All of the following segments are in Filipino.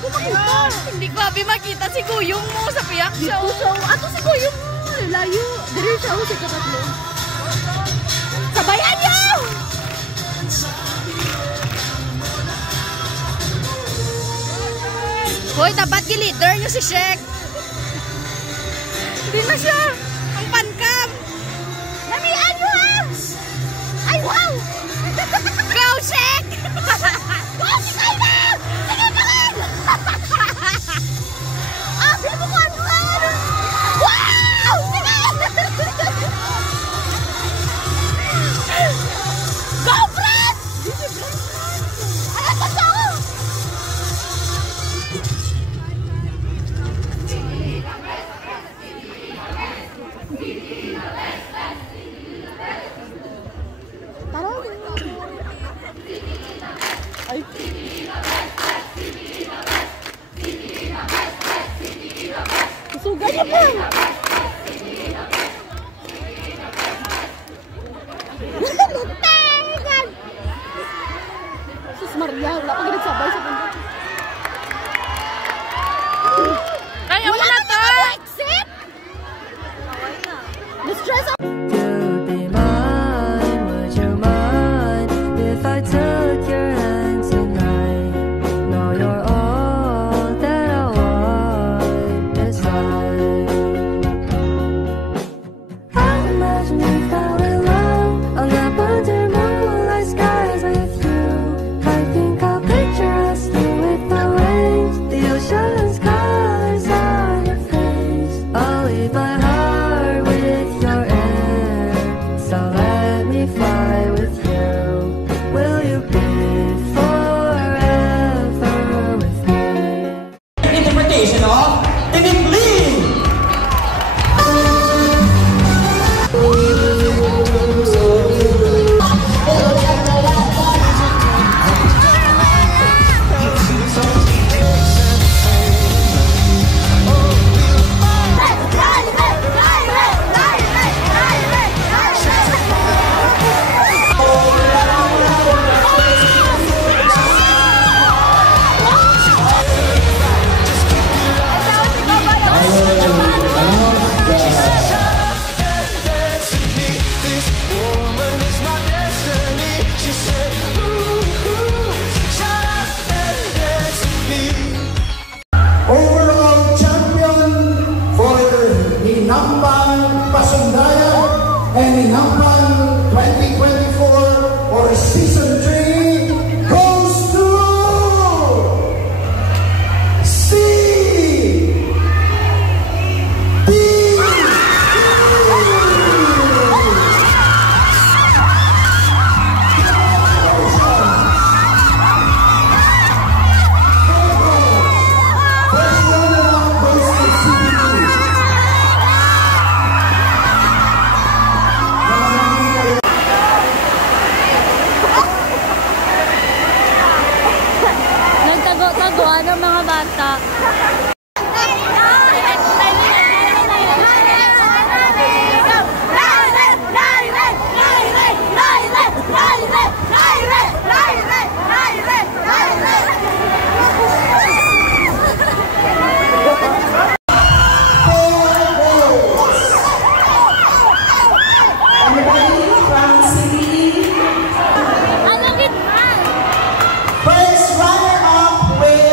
ko makita. Hindi ko abi makita si Guyong mo sa piyak siya. Ato si Guyong mo. Layo. Diri siya si kakatlo. Sabayan niyo! Hoy, dapat gi-leader niyo si Shek. Hindi na siya. Ang pankam. Namian mo ha! Ay, wow! Go, Shek! Go, si Kayla! Sige, bakit? Abi mo ka doon! Wow! Sige! Go, Brad! Ayan pa siya ako! Ay. Susugan niya pa. Luntagan. Sus Maria, wala pa ginagsabay sa banda. Kaya mo na to! Exit! Mistress of... Nagtago-taguan ng mga bata. First runner-up with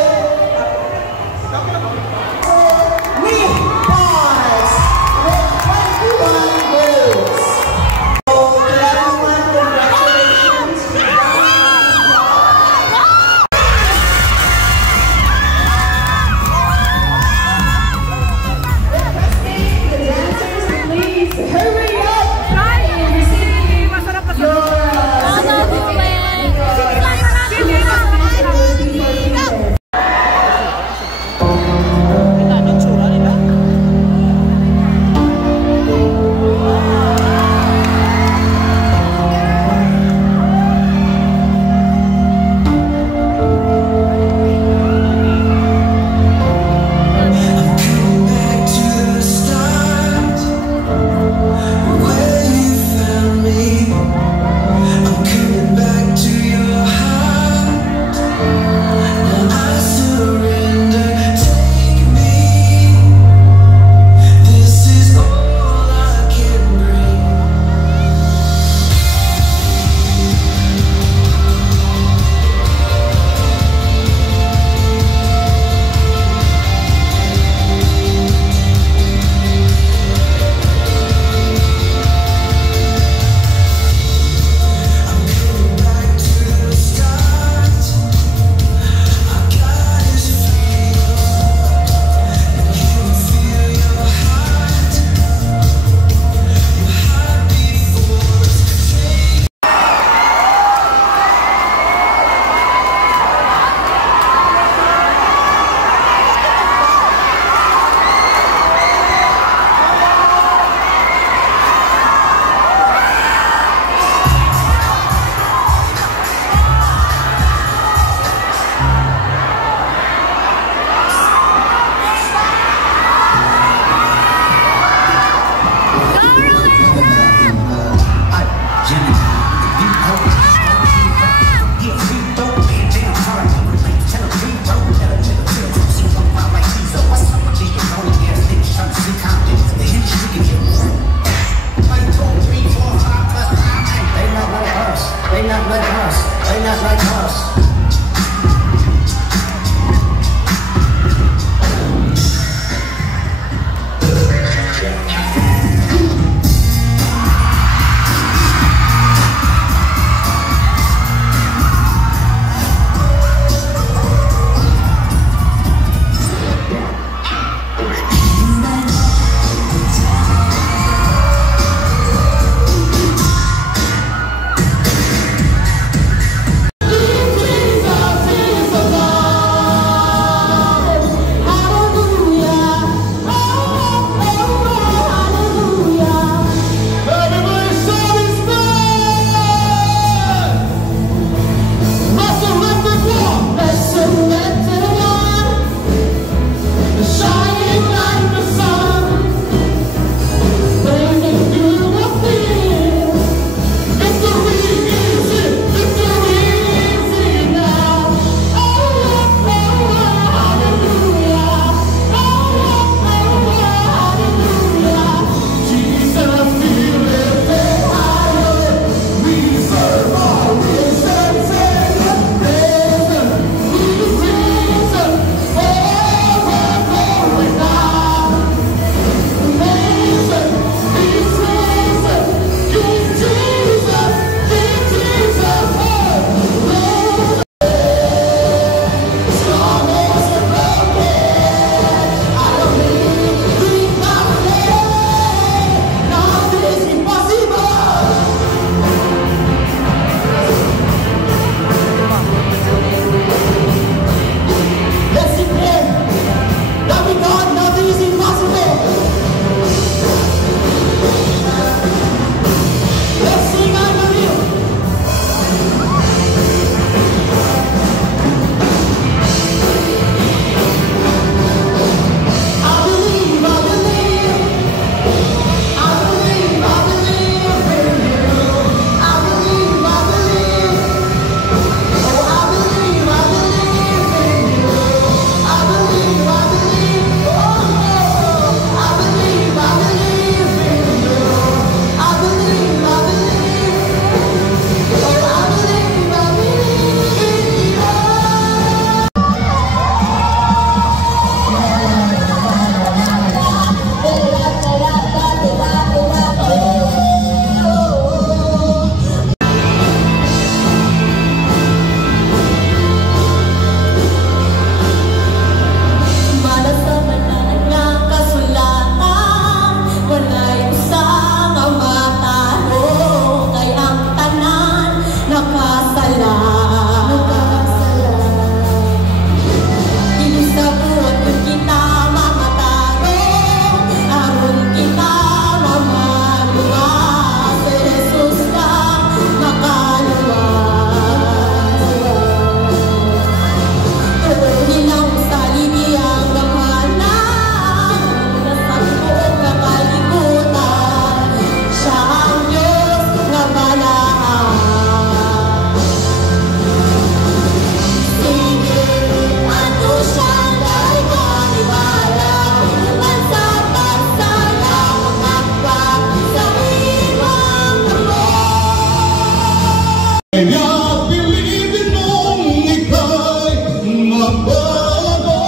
Kaya pilitin mong ika'y magbago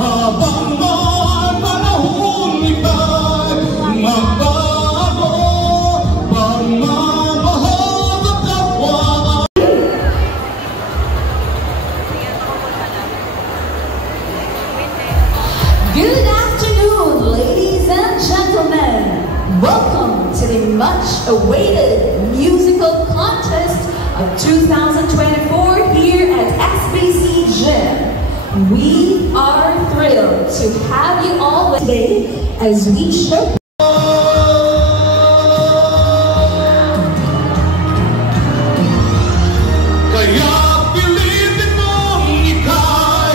habang may panahon ika'y magbago pagmamahal at kapwa. Good afternoon, ladies and gentlemen. Welcome to the much-awaited musical contest of 2024 here at SBC Gym. We are thrilled to have you all today as we show. Kaya pilitin mong ika'y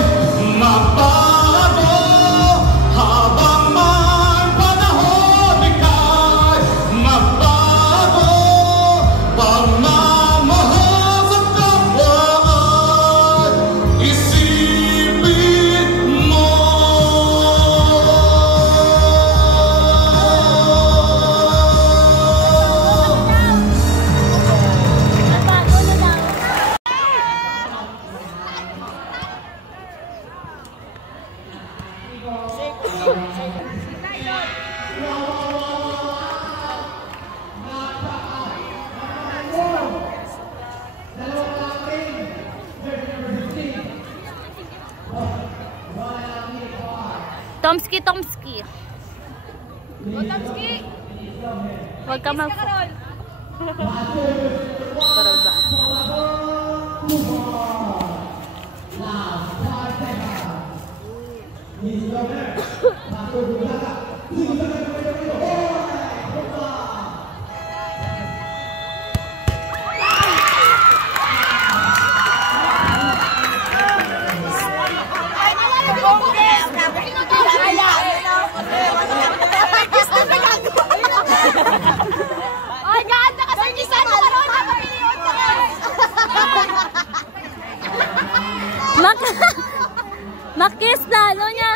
magbago habang may panahon ika'y magbago pagmamahal at kapwa ay isipin mo. Tomski, Tomski. Tomski! Huwag ka mag... Parang ba? Ay, ganda kasi kisan mo ka ron! Napapiliyon ka ron! Makis lalo niya.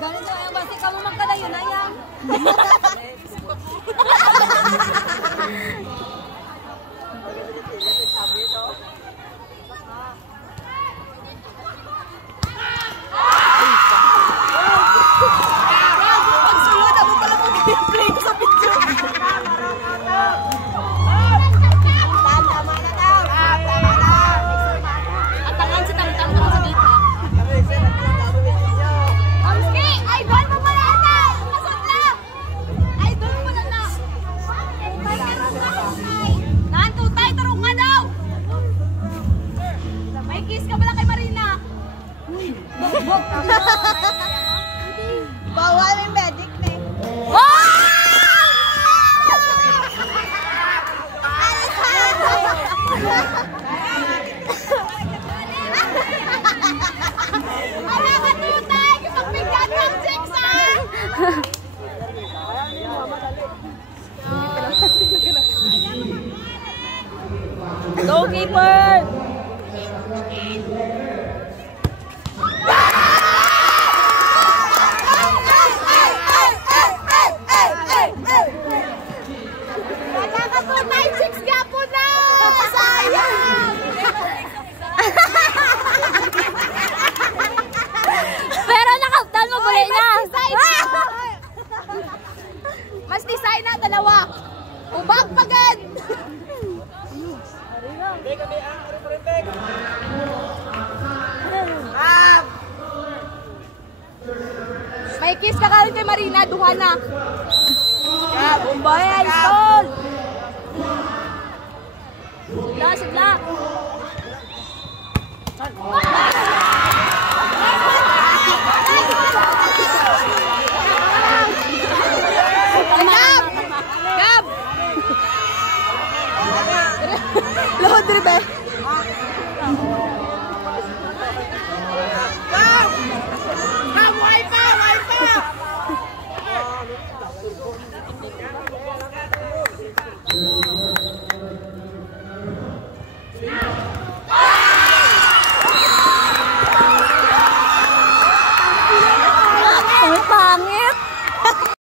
Ganun na yung basi ka mo magkalayo na yan. Pagsulod ako pala mag-play ko sa picture. Tama na daw. Tama na. At tangan si Tang-Tang sa dito. Tomski! Idol mo pala na! Pasok na! Idol mo na na! Nantutay, tarong ka daw! May kiss ka pala kay Marina. Bawal yung medic na eh. Para ka tutay! Kapagpigyan ng chicks ah! Goalkeeper! Wala ka tutay! Chicks ka po na! Sayang! Pero nakaptan mo buli niya. Mas design na dalawa. Ubag pagad. May kiss ka karon kay Marina, duha na. Bombay, Sol! Sigla, sigla. Gab! Gab! Lohod ribe. Gab! Gab, wifi! Wifi! Ang pangit.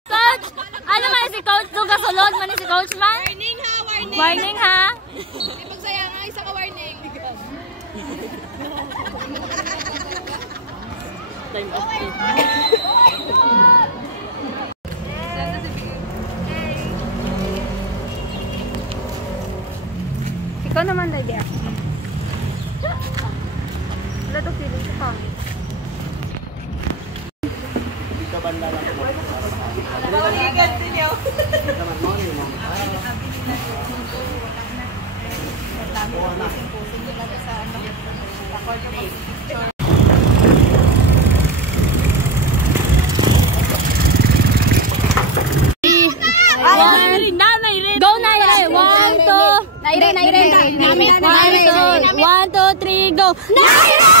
Coach, ano man si Coach? Doon kasulod man si Coach man? Warning ha, warning! Warning ha? Pagsaya nga, isa ka warning. Time of day. Ikaw naman, Lydia. Wala to feeling ko pa. Hindi ka banda lang. Bawaligan din niyo. Go, Naire! 1, 2... Naire! 1, 2, 3, go! Naire!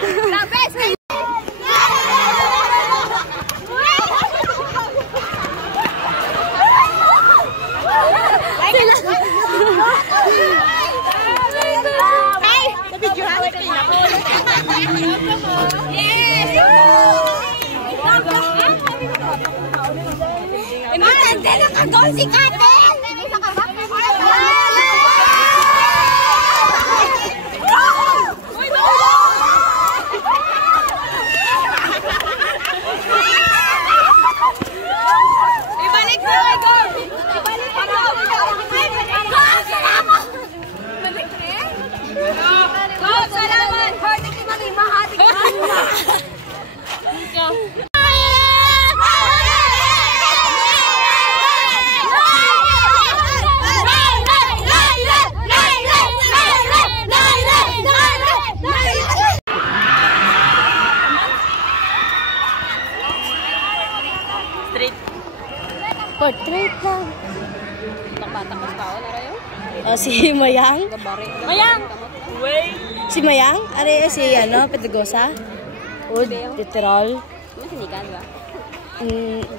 The best! Hindi nakagol si Kate! Ibalik mo kay Gol! Ibalik mo! Gol, salamat! Hatik ni Malima! Hatik ni Malima! Portrait lang. Takbatak tao na rayo? Si Mayang? Mayang! Si Mayang? Are si Pedregosa? O, literal? Masinikan ba?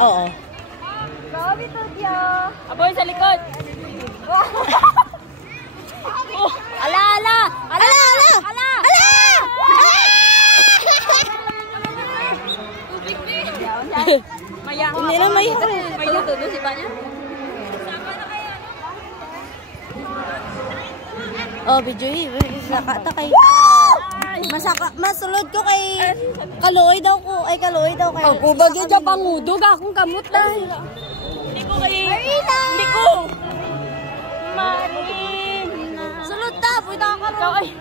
Oo. Grabe to diyo! Aboy sa likod! Ala! Ala! Ala! Ala! Ala! Mayang! Hindi na Mayang. May lutudo si ba niya? Oh, Bijoy, nakata kay... Masulod ko kay... Kaluoy daw ko. Ay, kaluoy daw kay... Ako bagay dyan pangudog akong kamot lang. Hindi ko kay... Marina! Hindi ko! Marina! Sulod ta! Pwede ka ka Ay!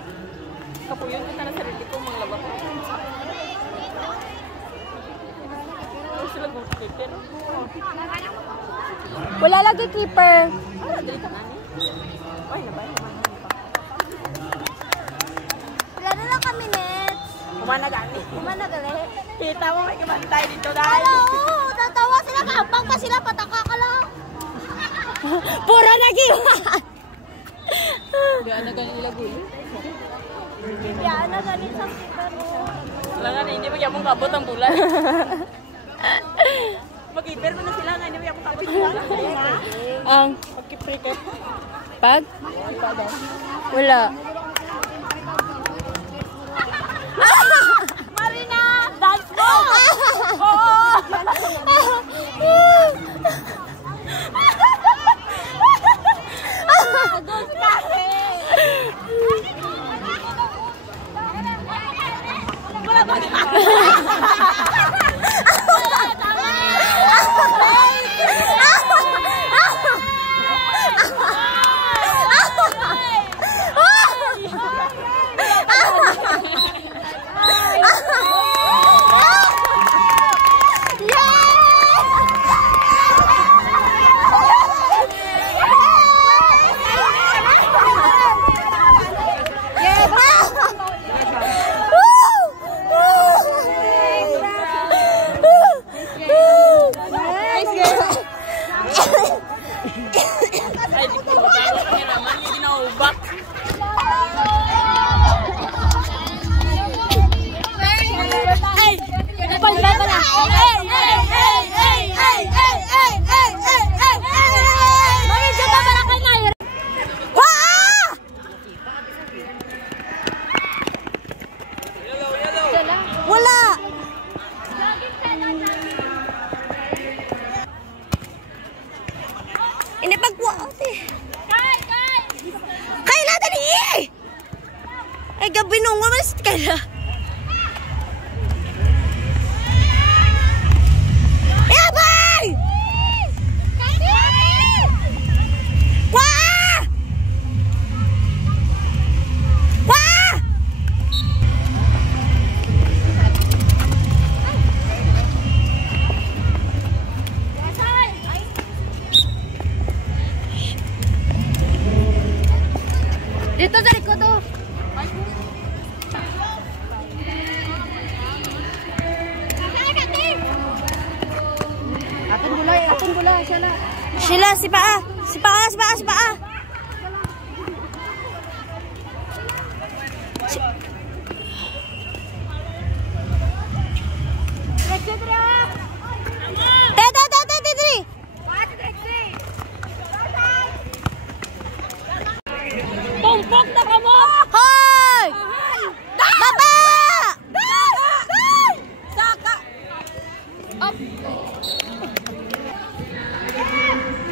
Kapuyon ko na sarili ko mga labak. Wala lagi keeper. Wala na lang kami net. Kumanagali. Kumanagali. Kita mo may kumantay dito dahil. Oo! Tatawa sila. Kampang pa sila. Pataka ka lang. Puro nagiwa! Gana ganun nila gulo. Kaya na galit sa keeper mo. Wala nga na. Hindi magyamong kabot ang bulan. Mag-keeper mo na sila nga. Hindi magyamong kabot ang bulan. Ang? Mag-keeper ka. Pag? Wala. Marina! Dance mo! Wala ba? Ay, gabi nung umalis ka na. Yabay! Wah! Wah! Dito sa likod to. Atong gula, Sheila. Sheila, si Paa. Si Paa, si Paa, si Paa. Pumpok na ka mo! Hoy! Baba! Saka!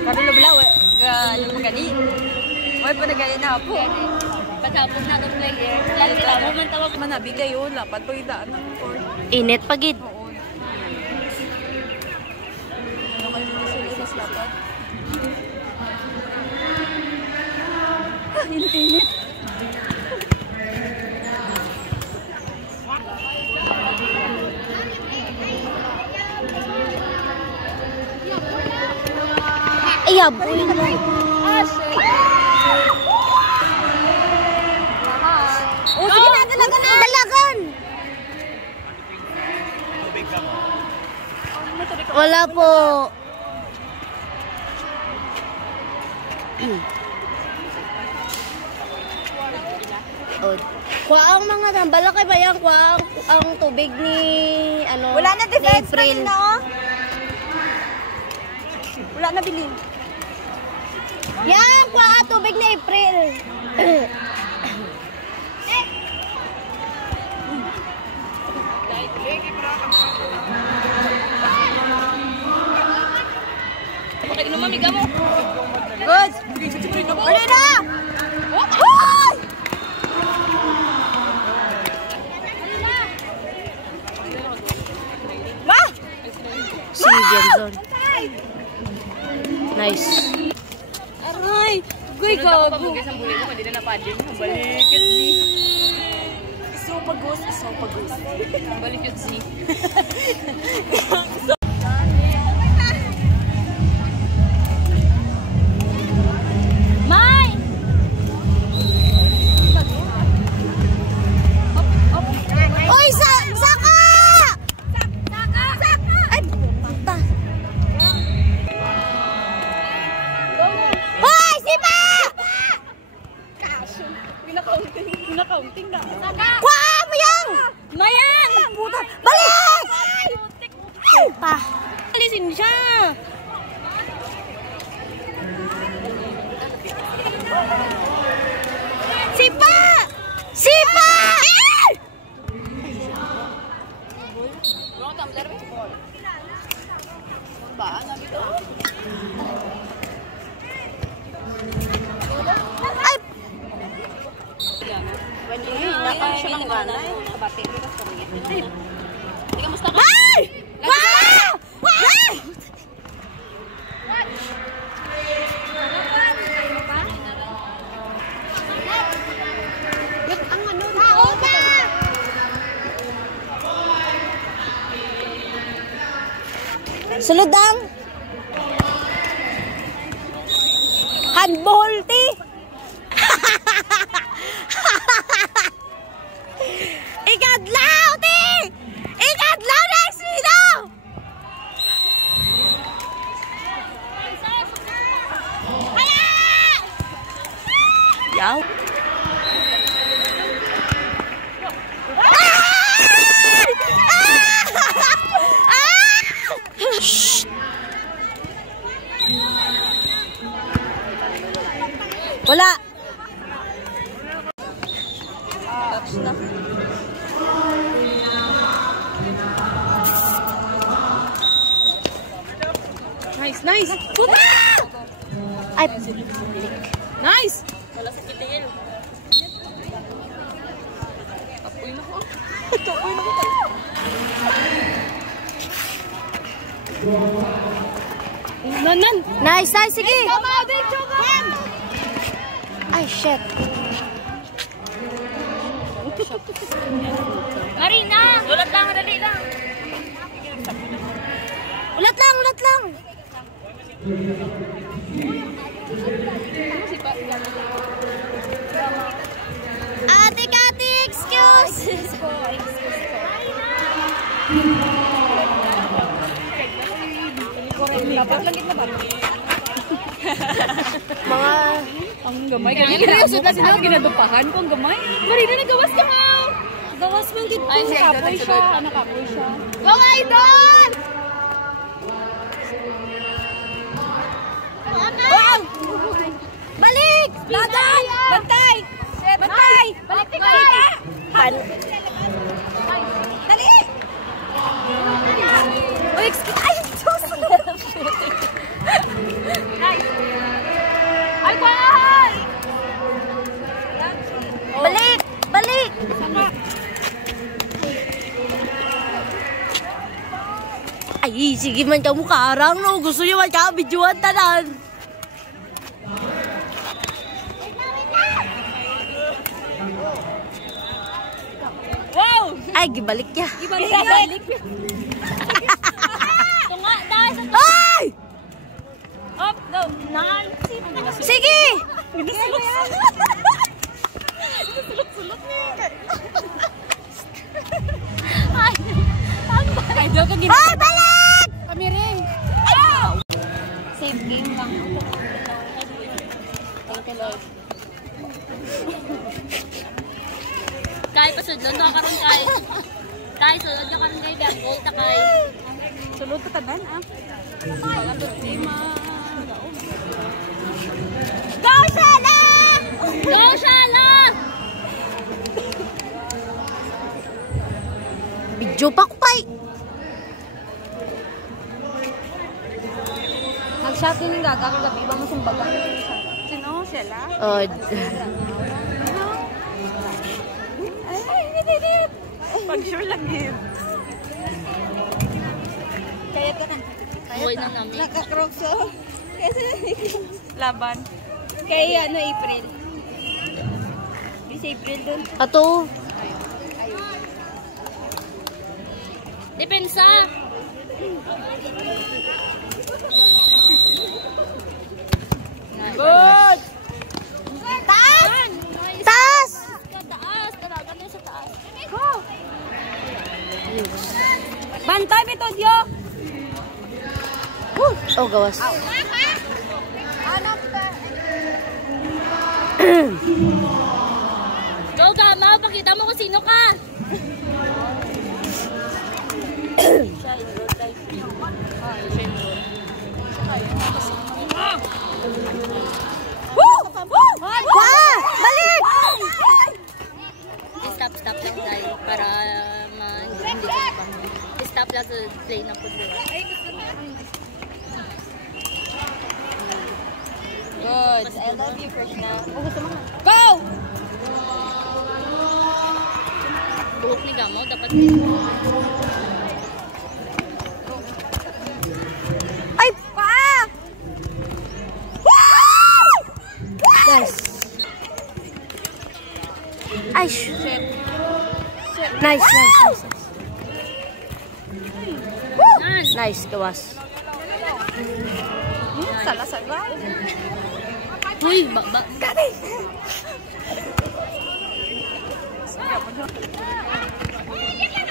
Kabilo-bilaw eh. Alam mo gani. May pa nagaya na po. Pagkapos na itong player. Lalo man tawag man nabigay yun. Lapat ko yung daan ng court. Init pagid. Ano kayo nasulilis lapat? Init. Ay, aboy mo. Oh, sige na, dalagan na! Dalagan! Wala po. Oh, kuha ang mga tambala kay bayang kuha ang tubig ni ano. Wala na defense April. na oh. Wala na bilin. Yan, kuha ang tubig ni April. Pakainom mamiga mo. Good. Uli na! Hoy! Ma! Si Genzon. Nice. Aray! Guy, gago. Balik yun si. Isopagos. Balik yun si. May! Oy, saka! Ay, pa. Hoy, sipa! Pinakaunting na. Kuha mo yang! Mayang! Balik! Pa. Alisin siya. Sipa! Sipa! Ay! Ay! Wow! Wow! Sulod ang handball ti. Ikadlaw ti. Ikadlaw next video. Yaw. Wala. Nice, nice. Ay, Nice. Nanan. Nice, nice, sige. Yan. Ay, shit. Marina. Ulat lang, dali lang. Ulat lang, ulat lang. Ate Kati, excuse. Dapat langit na ba? Mga... Ang gamay. Seryoso na sila ginadupahan ko ang gamay. Marina, nagawas ka nga. Gawas mo dito. Ay, nakapoy siya. Nakapoy siya. Go, Idol! Wow! Balik! Dadan! Bantay! Bantay! Balik ka! Dali! Oh, excuse. Ay, sus! Nice! Ay, why? Balik! Balik! Ay, sige man ka mukarang, no? Gusto niyo man ka videoan tanan. Wow! Ay, gibalik niya. Ibalik niya! Tunga, dahil sa... Ay! Up, go! Nan! Sige! Sulot-sulot niya! Ay, joke ang Ay, balik! Kami rin! Save game lang. Thank you, Lord. Kay, pasudlon mo karon kay. Kay, sulod nyo karon kay. Biang goal ta kay. Sulod ka taban, ah. Go, Shala! Go, Shala! Video pa ko pa'y. Nag-shot yun yung gaga kagabi. Ba mo sumbaga? Sino? Shala? Oh, Pag-sure lang yun. Kaya ka na. Buhay na namin. Naka-crocks oh. Laban. Kaya ano, April? This April dun. ato. Depensa! Good! Taas! Taas! Taas! Talaga na sa taas. Go! Bantay, Metodyo! Oh, gawas. Go, Gama! Pakita mo kung sino ka! Wah! Balik! Stop lang dahil para hindi ko pa. Stop lang sa play na po. Good. I love you, Krishna. Go! Buhok ni Gamo, dapat Ay, pa! Nice. Ay, nice, nice. Nice, gawas. Sala-sala. Uy, baba.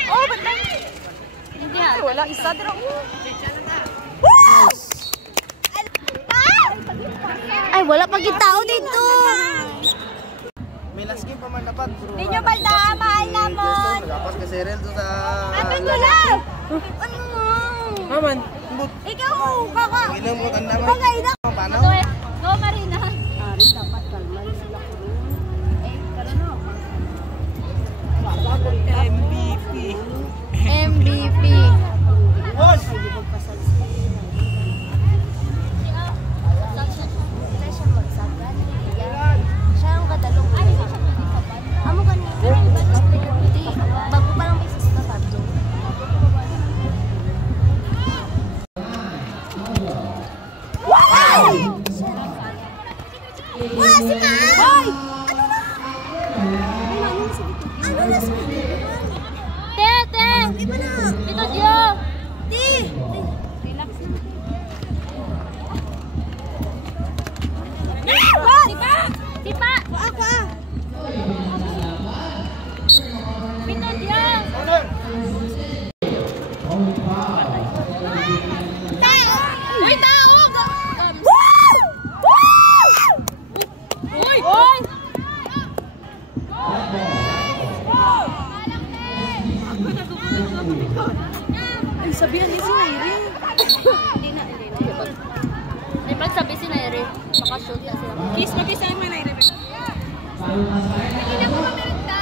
Oh, ba't na? Hindi ha. Wala, isa dito. Ay, wala pag tao dito. May last game pa man dapat. Hindi nyo balda, mahal naman. Nagapas ka Serel to sa... Ato ko lang. Ano mo? Maman. Ikaw, kaka. Inom mo tanda man. Kaka, ina. Paano? Go, Marina. Ari, dapat kalman sila ko. MVP. MVP. Boss! Siya ang kadalong. Amo kanina. Te! Ito Dio! Relax na. Sipa! Kuha. Ito Dio! Uy, taog! Uy! Ay, sabihan ni si Nairi. Hindi na. May pagsabi si Nairi. Makashoot na sila. Kiss mo ang mga Nairi. Hindi na ko mamerenda.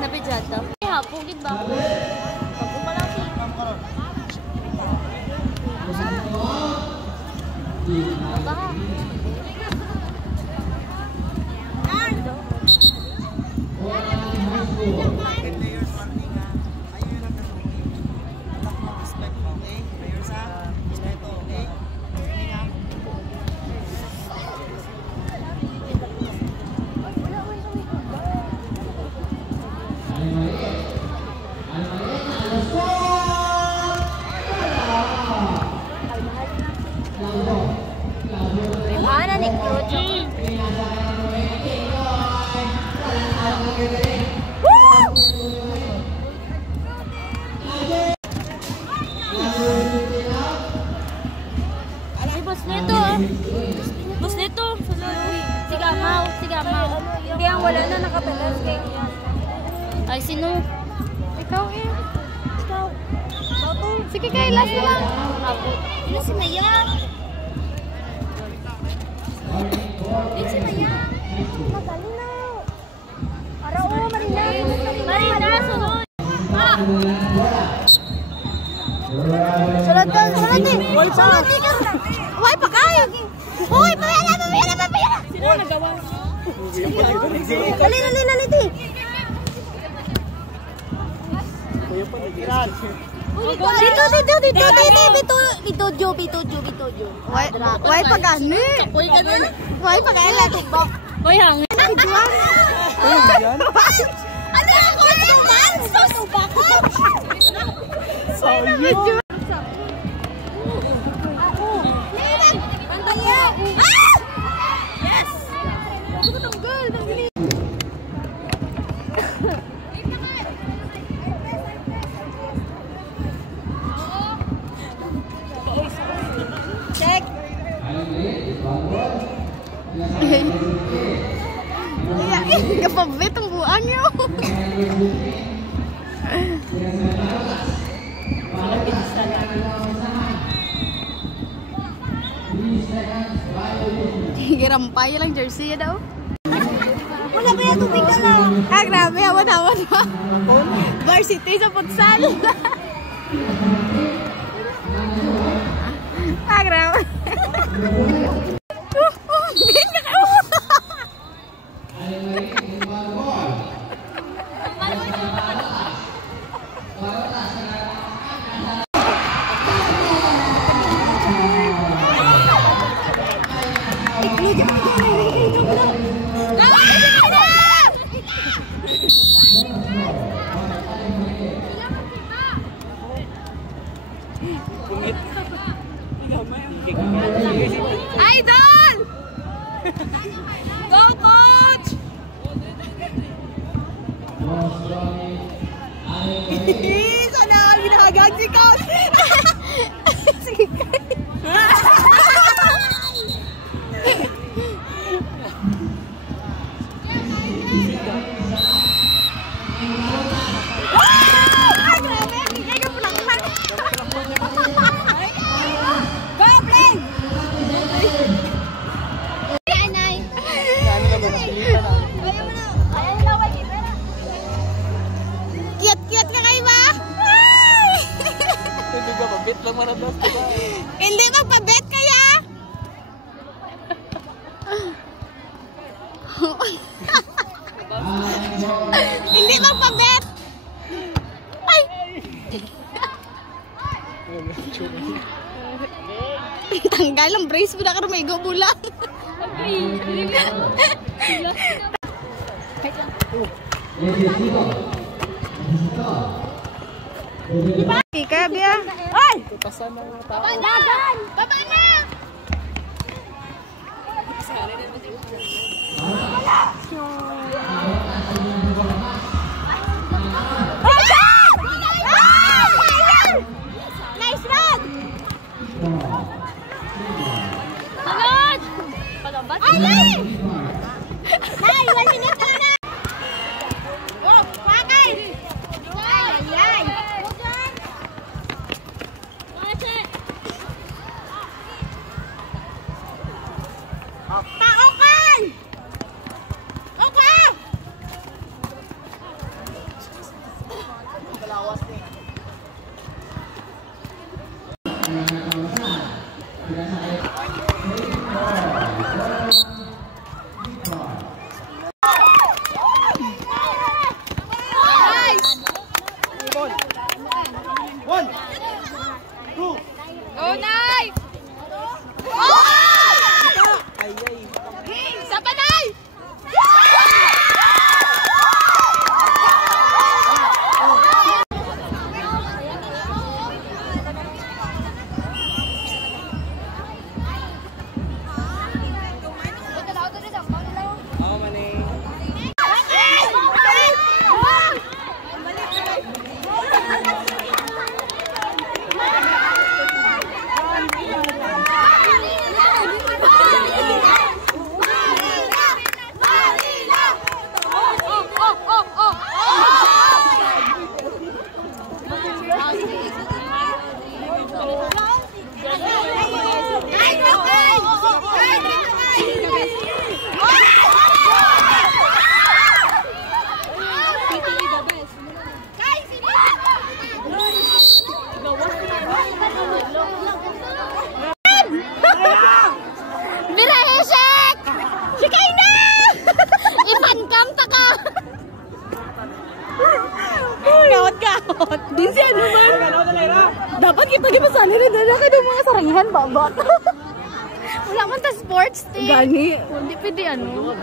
Nabidyan daw. Pugid ba? Pagod pa lang siya. Baka. Mana nih kerucut? Ay, bos nito. Sigamaw. Hindi ang wala na nakapelas kayo. Ay, sino? Ikaw eh. Ikaw. Sige kayo, last na lang. Ako. Ano si Maya? Yun si Maya. Madali na. Araw mo, Marina. Marina, sunod. Ah! Sunod din. Sunod din ka. Uy, pakain. Uy, pamela. Sino nagawa? Dali. Dito. Why pagani? Why pagani? Hoy, hangin. Ano ako? Yes! Check! Kapabit ang buwan niyo! Girampay lang jersey daw. Wala ba yung tubig na lang? Ah, grabe. Hawan-hawan na. Varsity sa futsal. Ah, grabe. Ganyan ka. Idol! Go, coach! Sana all ginahagag si coach! Sige Cute ka kayo ba? Hindi ka mabit lang manadas. Hindi magpabet kaya? Hindi magpabet! Ay! Tanggal ang brace mo na ka may gubulang. Kaya biya. Ay! Baba na! Baba na! Nice run! Salud! Ay, Nay! Nay, 1 minute na! Oh, pakay! Ay, ay! Taokan! Oka! Nice! 1, 2. Oh, nice! Oh! Ay, ay. Sa panay! Ako man eh. Birahesek! Sikay na! Ipankam ta ka! Gawat-gawat. Di siya naman. Dapat kita gipasali rin na kayo ng mga sarangihan, babak. Wala man ta sports team. Gani. Hindi pwede ano.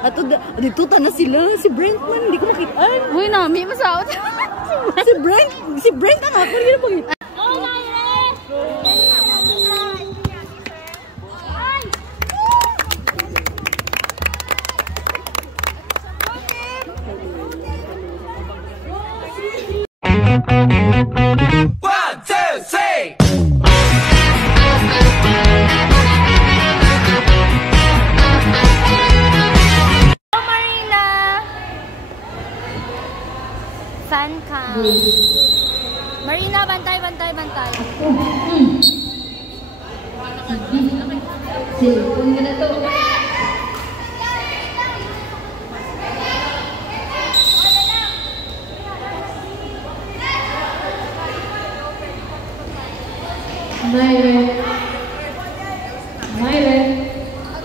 Ato, dito na sila. Si Brent man, hindi ko makita. Uy, nami, masaot. Si Brent ang ako, hindi ko makita. Oh, fan cam. Marina, bantay, bantay, bantay. Cellphone ka na to. Myron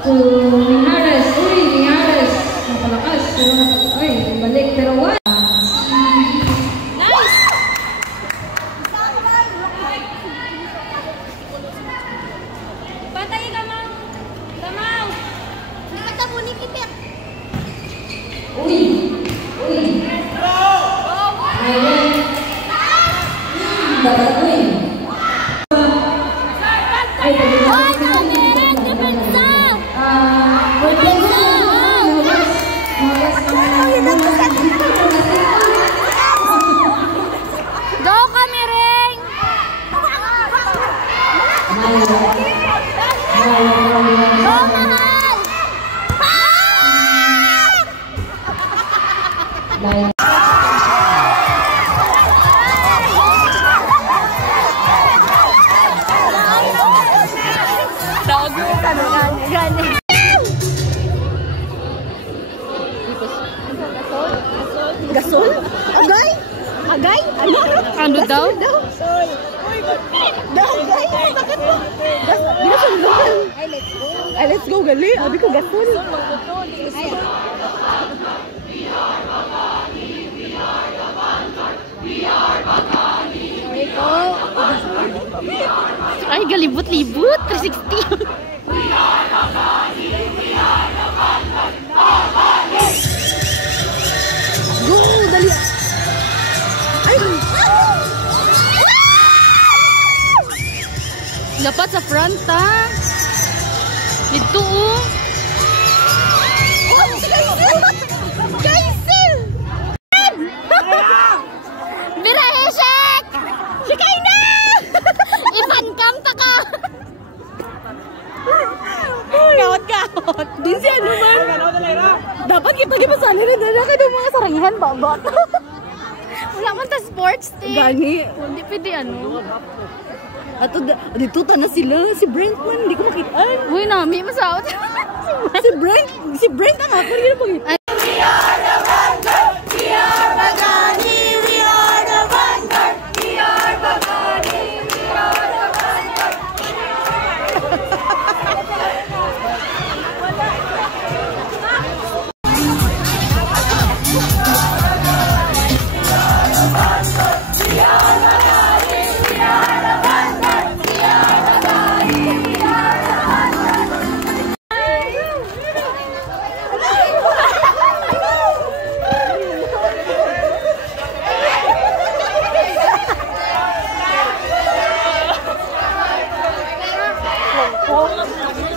to Mijares. Uy, Mijares. Napalakas. Uy, balik. Pero what? Bantay ka, Mang. Tamaw. Nakata mo ni Kipit. Uy. Myron. Dapat uy. Hoy, Kameren, depensa! Go, Kameren! Go, mahal! Gasol? Agay? Ano? Ano daw? Ay, let's go, gali. Abi ko gasol. Ay, galibot-libot. 360. Go, dali. Ay, Dapat sa front, ha? Dito, oh. Biraheshek! Sikay na! Ipankam ta ka! Gawat. Din siya naman. Dapat kita gipasali rin na kayo ng mga sarangihan, babot. Wala man ta sports team. Gani. Hindi pwede ano. Ato, dito na sila. Si Brent man, hindi ko makita. Uy, nami, masaot. Si Brent ang ako, hindi ko makita.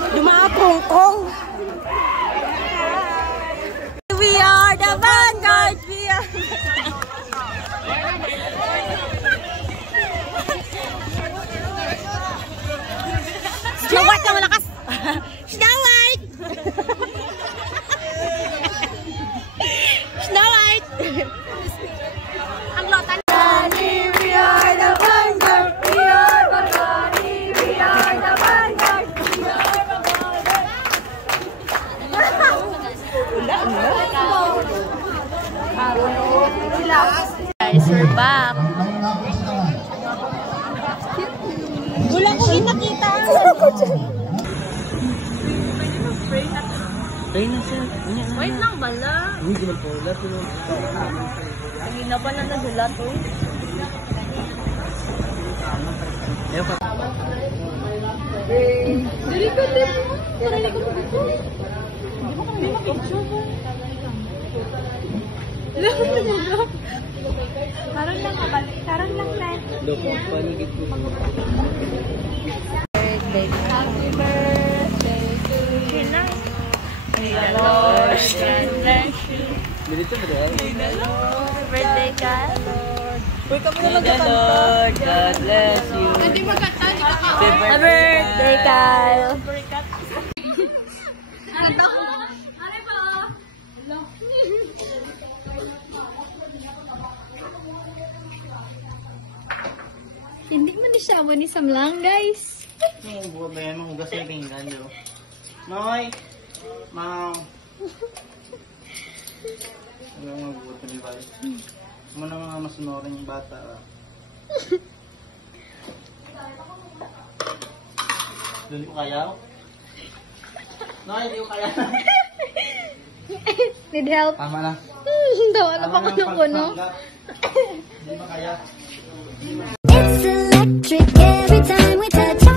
Dumakongkong. We are the vanguard. We are... Snow White na malakas. Snow White. Snow White. Ang lotan. We are the vanguard. We are Bagani. We are the vanguard. Guys, we're back. Wala ko kinakita. Wait lang bala. Hindi na pala nadulat to. Dali ka din. Sarili ko dito. Hindi mo picture mo. Karon lang mabalik. Karon lang na. Happy birthday to you. May the Lord bless you. May the Lord birthday ka. Uy, kami na Lord, God bless you. Hindi magkata, di ka ka. Happy birthday, Kyle. Hindi man di siya ni Samlang, guys. Yung buka ba yan? Mahugas na yung pinggan, di ba? Noy! Mau! Ano yung magugutom ni Val? Ano na mga masunorin yung bata? Doon ko kaya? Noy, di ko kaya. Need help? Tama na. Daw, ano pa ko ng puno? Hindi ba kaya? It's electric every time we touch